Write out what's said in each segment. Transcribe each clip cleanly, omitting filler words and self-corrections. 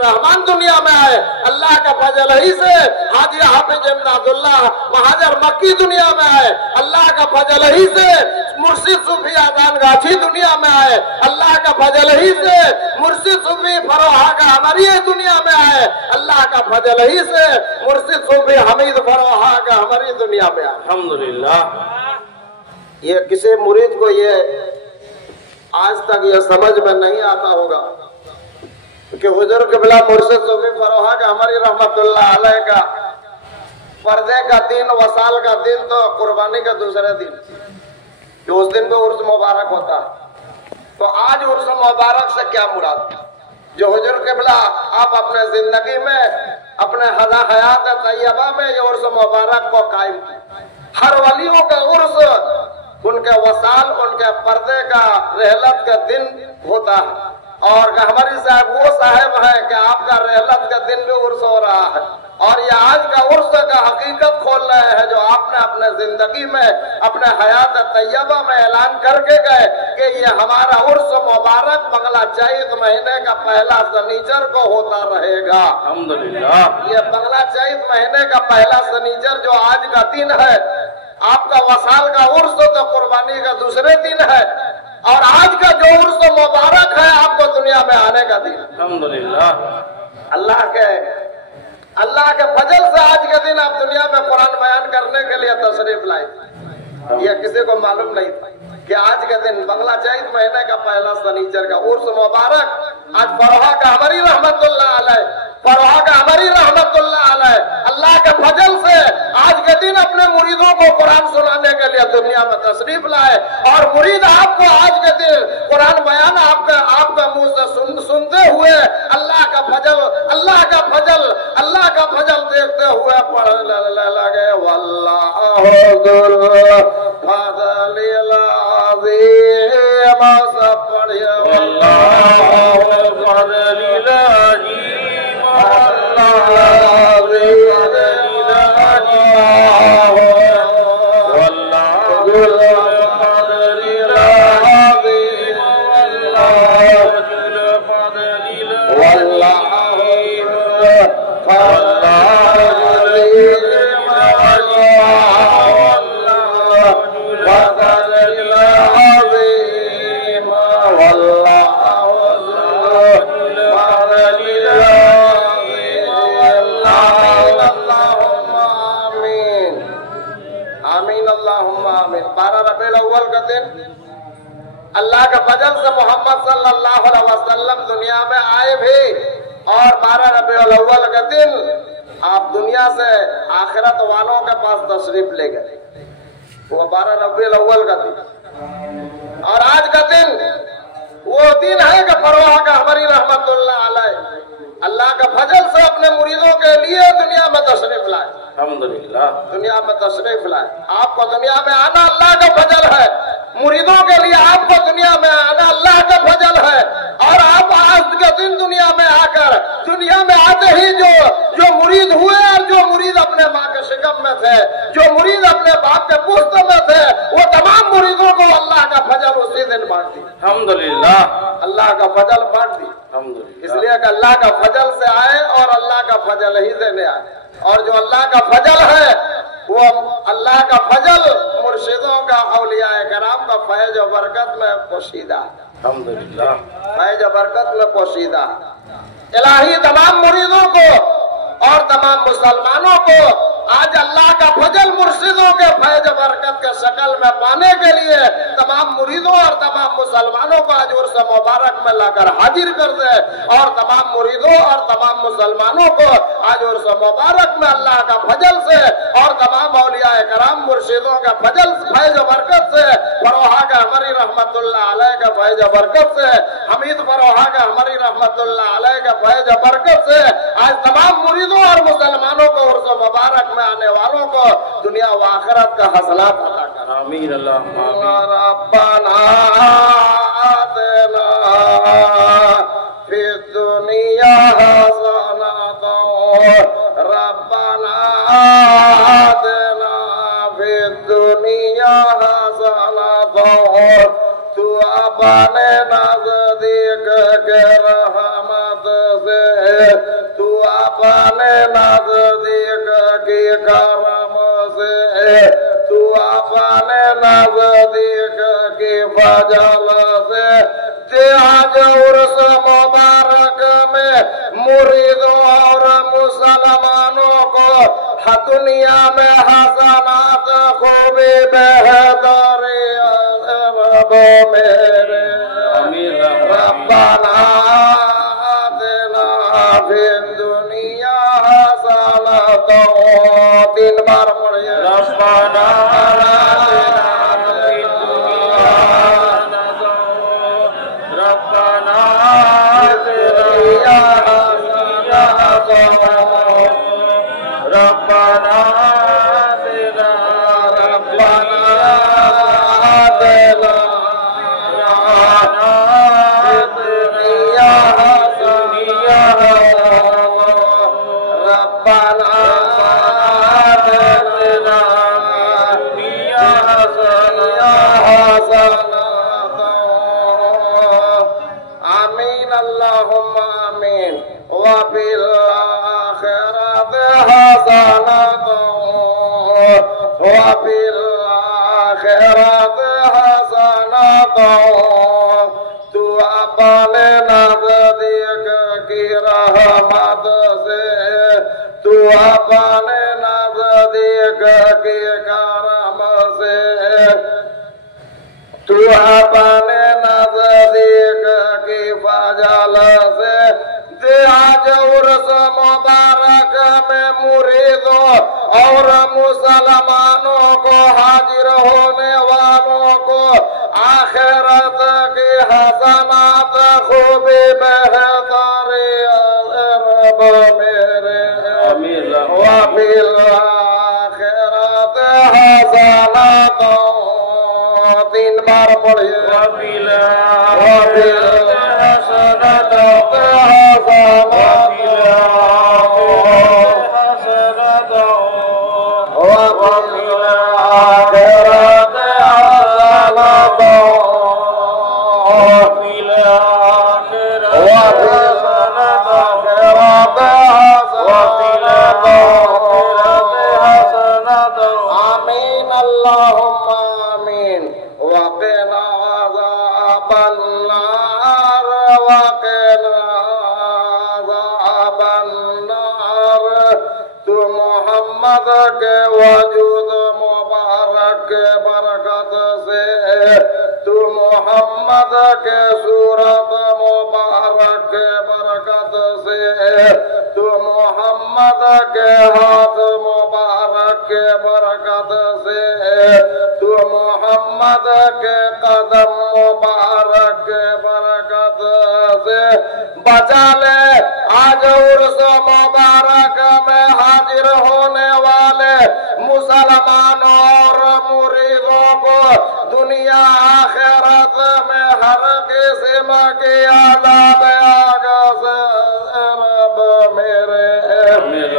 रहमान दुनिया में आए, अल्लाह का फजल ही से हाजी हाफिज इमदादुल्लाह महाजर मक्की दुनिया में आए, अल्लाह का फजल ही से मुर्शिद सूफी आजान गाछी दुनिया में आए, अल्लाह का फजल ही से मुर्शिद सूफी फरोहा का हमारी दुनिया में आए, अल्लाह का फजल ही से मुर्शिद सूफी हमीद फरोहा का हमारी दुनिया में आए। अल्हम्दुलिल्लाह। ये किसी मुरीद को ये आज तक ये समझ में नहीं आता होगा कि हुजूर क़िबला मुर्शिद सूफी फरोहा का हमारी रहमतुल्लाह अलैह का पर्दे का दिन, वसाल का दिन तो कुर्बानी का दूसरे दिन, कि उस दिन भी उर्स मुबारक होता है। तो आज उर्स मुबारक से क्या मुराद? जो हुजूर क़िबला आप अपने जिंदगी में अपने हयात तैयबा में ये उर्स मुबारक को कायम, हर वलियों का उर्स उनके वसाल, उनके पर्दे का रहलत का दिन होता है। और हमारी साहब वो साहब है कि आपका रहलत का दिन भी उर्स हो रहा है, और ये आज का उर्स का हकीकत खोल रहे हैं जो आपने अपने जिंदगी में अपने हयात तैयबा में ऐलान करके गए कि ये हमारा उर्स मुबारक बंगला चैत महीने का पहला शनिचर को होता रहेगा। अल्हम्दुलिल्लाह। ये बंगला चैत महीने का पहला शनिचर जो आज का दिन है, आपका वसाल का उर्स तो कुर्बानी का दूसरे दिन है, और आज का जो उर्स मुबारक है आपको दुनिया में आने का दिन। अल्हम्दुलिल्लाह। अल्लाह के फजल से आज के दिन आप दुनिया में कुरान बयान करने के लिए तशरीफ लाए। यह किसी को मालूम नहीं था कि आज के दिन बंगला चैत महीने का पहला शनिचर का उर्स मुबारक आज फरोहा का हमारी रहमतुल्लाह अलैह, फरोहा का हमारी रहमतुल्लाह अलैह अल्लाह के फजल से आज के दिन अपने मुरीदों को कुरान सुनाने के लिए दुनिया में तशरीफ लाए, और मुरीद आपको आज के दिन कुरान बयान आपका मुंह से सुनते हुए अल्लाह का फजल देखते हुए पढ़ने लगे। वल्लाहु ज़ुल फज़लिल अज़ीम। सब पढ़िए वल्लाहु ज़ुल अज़ीम, वल्लाहु ज़ुल अल्लाह का फजल से मोहम्मद सल्लल्लाहु अलैहि वसल्लम दुनिया में आए भी, और 12 रबीउल अव्वल का दिन आप दुनिया से आखिरत वालों के पास तशरीफ ले गए। वो 12 रबीउल अव्वल का दिन, और आज का दिन वो दिन है कि फरोहा का हमारी रहमतुल्लाह अलैह अल्लाह का फजल से अपने मुरीदों के लिए दुनिया में तशरीफ लाए। अल्हम्दुलिल्लाह। दुनिया में तशरीफ लाए। आपको दुनिया में आना अल्लाह का फजल है, मुरीदों के लिए आपको दुनिया में आना अल्लाह का फजल है, और आप आज के दिन दुनिया में आकर दुनिया में आते ही जो मुरीद हुए, और जो मुरीद अपने माँ के शिकम में थे, जो मुरीद अपने बाप के पुश्त में थे, वो तमाम मुरीदों को अल्लाह का फजल उसी दिन बांट दी। अल्हम्दुलिल्लाह। अल्लाह का फजल बांट दी। इसलिए कि अल्लाह का फजल से आए और अल्लाह का फजल ही देने आए, और जो अल्लाह का फजल है वो अल्लाह का फजल मुर्शिदों का, औलियाए कराम का फैज और बरकत में पोशीदा। अल्हम्दुलिल्लाह। फैज और बरकत में पोशीदा इलाही तमाम मुरीदों को और तमाम मुसलमानों को आज अल्लाह का फजल मुर्शिदों के फैज बरकत के शक्ल में पाने के लिए तमाम मुरीदों और तमाम मुसलमानों को आज उर्स मुबारक में लाकर हाजिर कर दे, और तमाम मुरीदों और तमाम मुसलमानों को आज उर्स मुबारक में अल्लाह का फजल से और तमाम औलियाए कराम मुर्शिदों का फजल फैज बरकत से, फरोहा का हमारी रहमतुल्लाह अलैह का फैज बरकत से, हमीद फरोहा का हमारी रहमतुल्लाह अलैह का फैज बरकत से आज तमाम मुरीदों और मुसलमानों को उर्स मुबारक में आने वालों को दुनिया व आखिरत का हसनात अता कर। आमीन अल्लाहुम्मा रब्बना आतिना फिद दुनिया हसनतन, रब्बना आतिना फिद दुनिया हसनतन, तू अपने नजदीक के रहमत से تو اپنے نزدیک کی کرم سے تو اپنے نزدیک کی فضل سے آج عرس مبارک میں مریدوں اور مسلمانوں کو دنیا میں حسنات خوبی بہتری رب میرے ربنا آتنا فی الدنیا حسنۃ 3 بار پڑھیے ربنا آمین اللہم آمین وفی الآخرت حسنۃ وفی الآخرت حسنۃ تو اپنے نزدیک کی رحمت سے تو اپنے نزدیک کی کرم سے تو اپنے نزدیک کی فضل سے آج عرس مبارک میں مریدوں اور مسلمانوں کو حاضر ہونے والوں کو آخرت کی حسنات خوبی بہتری رب میرے وفی الآخرت حسنۃ 3 بار پڑھیے وفی الآخرت حسنۃ آمین اللہم آمین وقنا عذاب النار وقنا عذاب النار تو محمد کے وجود مبارک کے برکت سے تو محمد کے صورت مبارک کے برکت سے تو محمد کے ہاتھ مبارک کے برکت سے تو محمد کے قدم مبارک کے برکت سے بچا لے آج عرس مبارک میں حاضر ہونے والے مسلمانوں اور مریدوں کو دنیا آخرت میں ہر قسم کی عذاب آگ سے رب میرے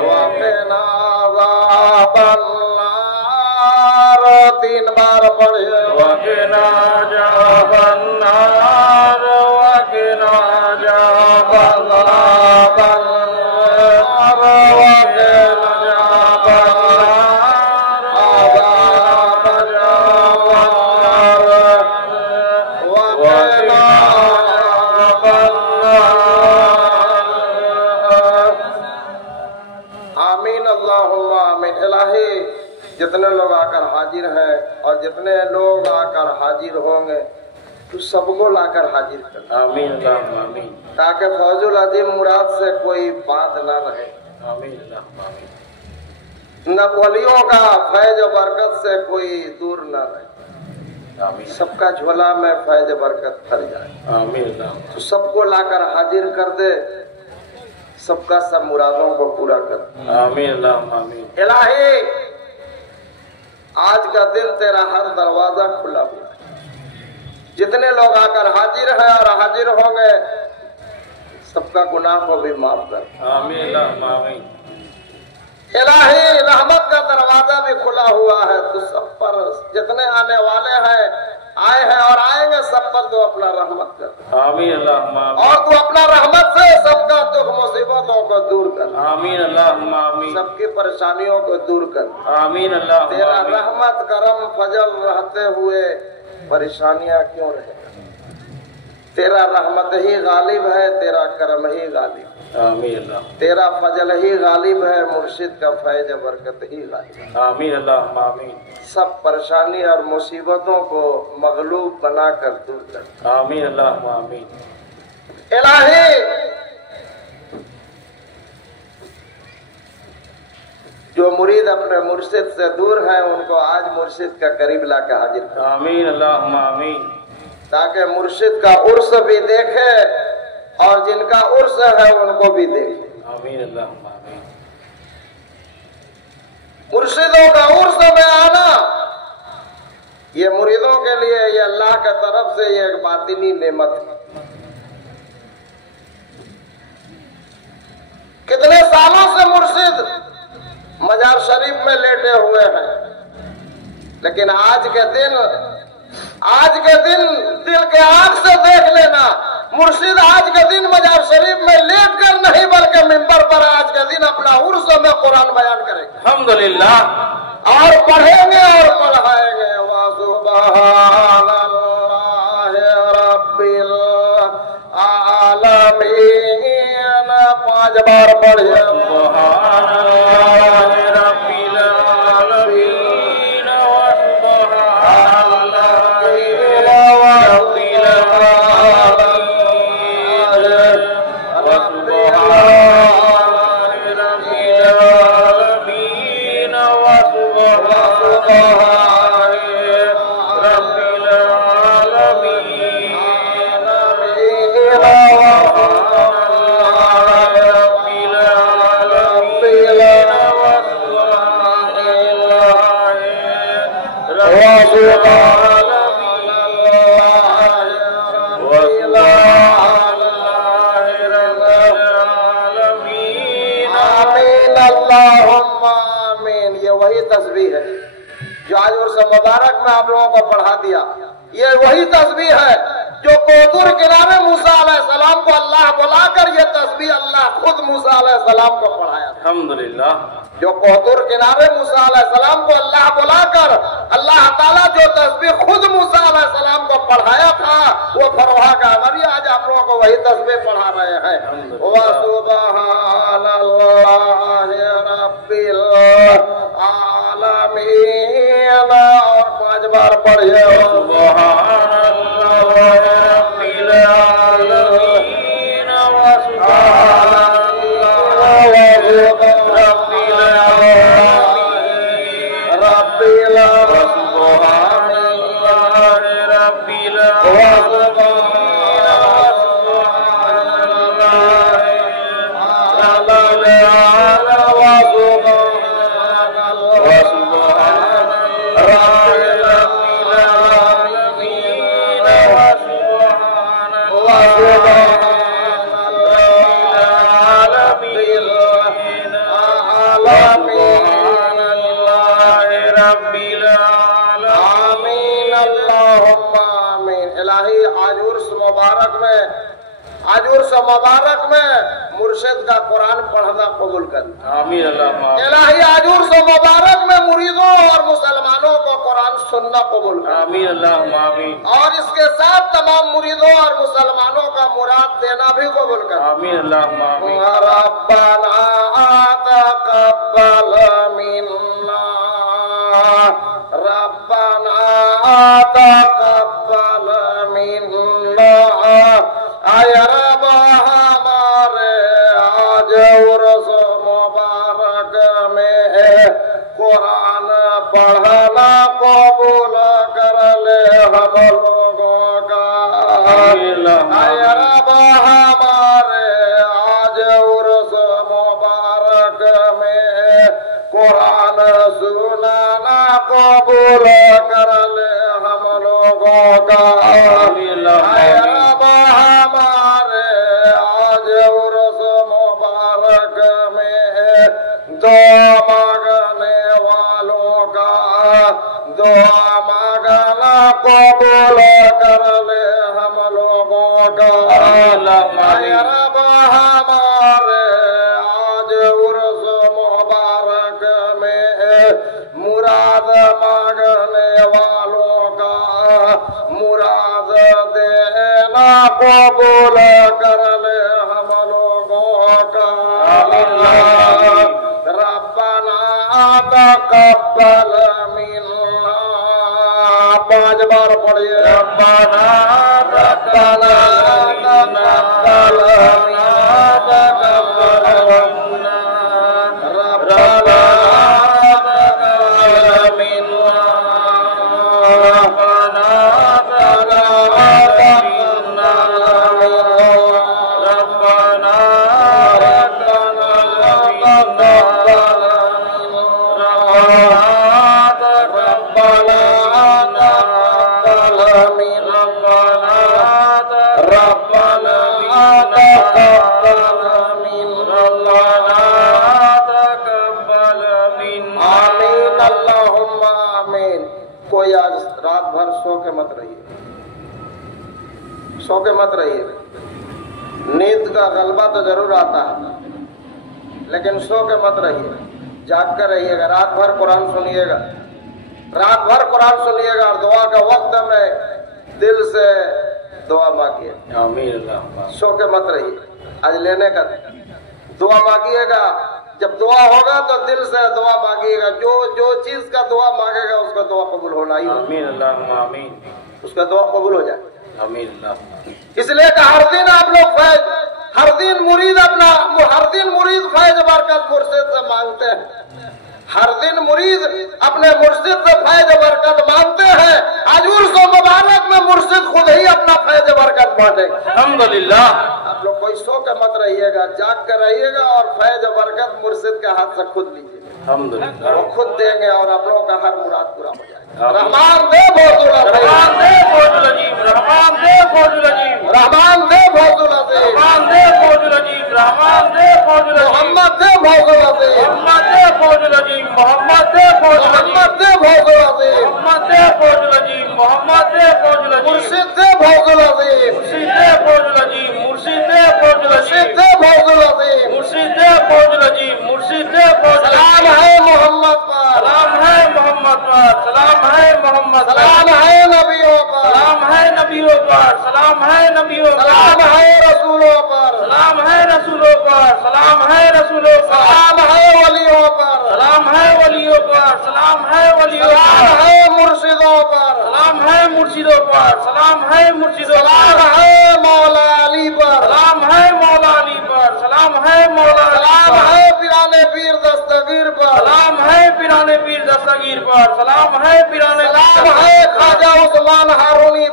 وقنا عذاب النار 3 بار پڑھیے وقنا عذاب النار وقنا عذاب النار جتنے لوگ آ کر حاضر ہیں اور جتنے لوگ آ کر حاضر ہوں گے تو سب کو لا کر حاضر کر آمین اللہم آمین تاکہ فوز العظیم مراد سے کوئی بات نہ رہے آمین اللہم آمین نہ ولیوں کا فیض و برکت سے کوئی دور نہ رہے آمین سب کا جھولا میں فیض و برکت بھر جائے آمین اللہم تو سب کو لا کر حاضر کر دے سب کا سب مرادوں کو پورا کر آمین اللہم آمین الہی آج کا دن تیرا ہر دروازہ کھلا ہوا ہے جتنے لوگ آ کر حاضر ہیں اور حاضر ہوں گے سب کا گناہ کو بھی معاف کر آمین اللہم آمین الہی رحمت کا دروازہ بھی کھلا ہوا ہے تو سب پر جتنے آنے والے ہیں आए हैं और आएंगे, सब पर तू अपना रहमत कर। आमीन अल्लाहुम्मा आमीन। और तू अपना रहमत से सबका दुख मुसीबतों को दूर कर। आमीन अल्लाहुम्मा आमीन। सबकी परेशानियों को दूर कर। आमीन अल्लाहुम्मा तेरा आमीन। रहमत करम फजल रहते हुए परेशानियां क्यों रहे? तेरा रहमत ही गालिब है, तेरा करम ही गालिब है। आमीन अल्लाह। तेरा फजल ही गालिब है, मुर्शिद का फैज बरकत ही गालिब है। आमीन अल्लाहुम्मा आमीन। सब परेशानी और मुसीबतों को मगलूब बनाकर दूर कर। आमीन अल्लाहुम्मा आमीन। इलाही, जो मुरीद अपने मुर्शिद से दूर है उनको आज मुर्शिद का करीब लाकर हाजिर कर। आमीन अल्लाहुम्मा आमीन। ताकि मुर्शिद का उर्स भी देखे और जिनका उर्स है उनको भी देखे। आमीन अल्लाहुम्मा आमीन। मुर्शिदों का उर्स में आना ये मुरीदों के लिए, ये अल्लाह की तरफ से ये एक बातिनी नेमत है। कितने सालों से मुर्शिद मजार शरीफ में लेटे हुए हैं, लेकिन आज के दिन दिल के आंख से देख लेना, मुर्शिद आज के दिन मजार शरीफ में लेट कर नहीं बल्कि मिंबर पर आज के दिन अपना उर्स में कुरान बयान करेंगे। अल्हम्दुलिल्लाह। और पढ़ेंगे और पढ़ाएंगे। वा सुब्हानल्लाह रब्बिल आलमीन 5 बार पढ़िए। ये वही तस्बीह है जो आज उर्स मुबारक में आप लोगों को पढ़ा दिया। ये वही तस्बीह है जो कोतुर किनारे मूसा अलैहिस्सलाम को अल्लाह बुलाकर, ये तस्बीह अल्लाह खुद मूसा अलैहिस्सलाम को पढ़ाया। अल्हम्दुलिल्लाह। जो कोतुर किनारे मूसा अलैहिस्सलाम को अल्लाह बुलाकर अल्लाह ताला जो तस्बीह खुद मूसा अलैहिस्सलाम को पढ़ाया था, वो फरवा का अमरी आज आप लोगों को वही तस्बीह पढ़ा रहे हैं। वा सुब्हानल्लाहि रब्बिल आलमीन और 5 बार पढ़िए। आज उर्स मुबारक में मुर्शिद का कुरान पढ़ना कबूल कर। आमीन अल्लाह। इलाही आज उर्स मुबारक में मुरीदों और मुसलमानों को कुरान सुनना कबूल कर। आमीन अल्लाह आमीन। और इसके साथ तमाम मुरीदों और मुसलमानों का मुराद देना भी कबूल कर। आमीन अल्लाह आमीन। रब्बना तक़ब्बल मिन्ना रब्बना तक़ब्बल मिन्ना। आय रब हमारे आज उर्स मुबारक में कुरान पढ़ना कबूल कर ले हम लोगों का। आय रब हमारे आज उर्स मुबारक में कुरान सुनाना कबूल कर ले हम लोगों का। आय रब हमारे आज उर्स मुबारक में दुआ मांगने वालों का दुआ मांगना कबूल ربنا تقبل منا 5 بار پڑھیے ربنا تقبل منا کوئی آج رات بھر سو کے مت رہیے نیند کا غلبہ تو ضرور آتا ہے لیکن سو کے مت رہیے جاگ کر رہیے گا رات بھر قرآن سنیے گا اور دعا کا وقت میں دل سے دعا مانگیے سو کے مت رہیے آج لینے کا دعا مانگیے گا جب دعا ہوگا تو دل سے دعا مانگیے گا جو چیز کا دعا مانگے گا اس کا دعا قبول ہونا ہی اس کا دعا قبول ہو جائے اس لیے کہ ہر دن آپ لوگ ہر دن مرید فیض برکت مرشد سے مانگتے ہیں ہر دن مرید اپنے مرشد سے فیض برکت مانگتے ہیں آج عرس و مبارک میں مرشد خود ہی اپنا فیض برکت بانٹے گا الحمدللہ آپ لوگ کوئی سو کے مت رہیے گا جاگ کر رہیے گا اور فیض برکت مرشد کے ہاتھ سے خود لیجیے وہ خود دیں گے اور آپ لوگوں کا ہر مراد پورا ہو جائے گا رحمان دے فوز العظیم محمد دے فوز العظیم مرشد دے فوز العظیم سلام ہے محمد پر سلام ہے نبیوں پر سلام ہے رسولوں پر سلام ہے ولیوں پر سلام ہے مرشدوں پر سلام ہے مولا علی پر سلام ہے پیرانے پیر دستگیر پر سلام ہے خواجہ عثمان ہارونی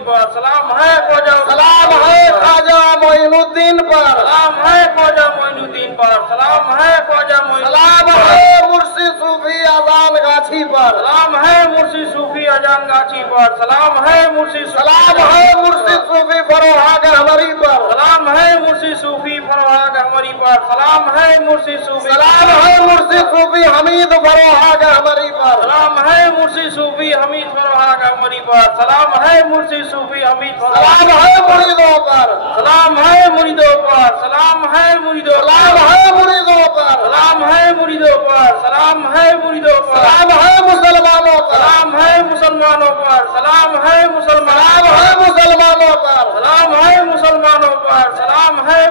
پر سلام ہے خواجہ معین الدین پر سلام ہے مرشد صوفی اذان گاچھی پر سلام ہے مرشد صوفی فروغ گہمری پر سلام ہے مرشد صوفی حمید فروغ گہمری پر سلام ہے مرشد صوفی حمید فروغ گہمری پر سلام ہے مریدوں پر سلام ہے مریدوں پر سلام ہے مسلمانوں پر سلام ہے مسلمانوں پر سلام ہے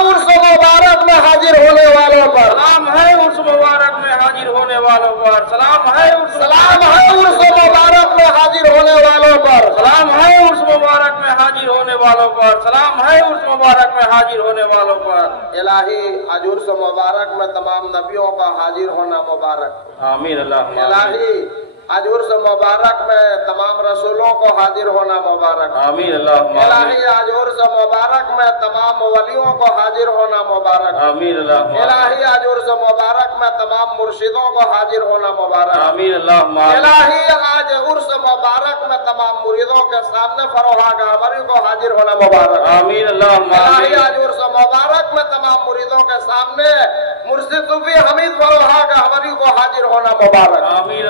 عرس مبارک میں حاضر ہونے والوں پر سلام ہے عرس مبارک میں حاضر ہونے والوں پر سلام ہے عرس مبارک میں حاضر ہونے والوں پر سلام ہے عرس مبارک میں حاضر ہونے والوں پر سلام ہے عرس مبارک میں حاضر ہونے والوں پر الہی آج عرس مبارک میں تمام نبیوں کا حاضر ہونا مبارک آمین الہی آج عرس مبارک میں تمام رسولوں کو حاضر ہونا مبارک آمین الہی آج عرس مبارک میں تمام ولیوں کو حاضر ہونا مبارک آمین الہی آج عرس مبارک میں تمام مرشدوں کو حاضر ہونا مبارک آمین الہی آج عرس مبارک میں تمام مریدوں کے سامنے فروغ گہمری کو حاضر ہونا مبارک آمین الہی آج عرس مبارک میں تمام مریدوں کے سامنے مرشد صوفی حمید فروغ گہمری کو حاضر ہونا مبارک آمین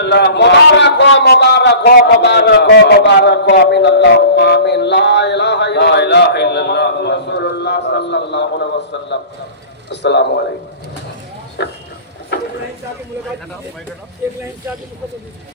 مبارک ہو آمین اللہم آمین لا الہ الا اللہ رسول اللہ صلی اللہ علیہ وسلم السلام علیکم